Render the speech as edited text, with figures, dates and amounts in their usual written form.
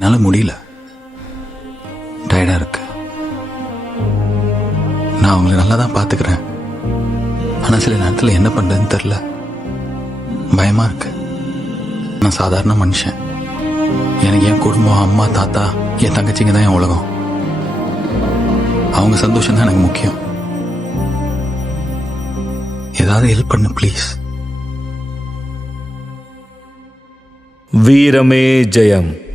என்னால் முடியல, டயர்டாக இருக்கு. நான் அவங்களை நல்லா தான் பார்த்துக்கிறேன். ஆனால் சில நேரத்தில் என்ன பண்ணுறதுன்னு தெரில, பயமாக இருக்கு. நான் சாதாரண மனுஷன். எனக்கு என் குடும்பம், அம்மா, தாத்தா, என் தங்கச்சிங்க தான் என் உலகம். அவங்க சந்தோஷம் தான் எனக்கு முக்கியம். ஏதாவது ஹெல்ப் பண்ணு ப்ளீஸ். வீரமே ஜெயம்.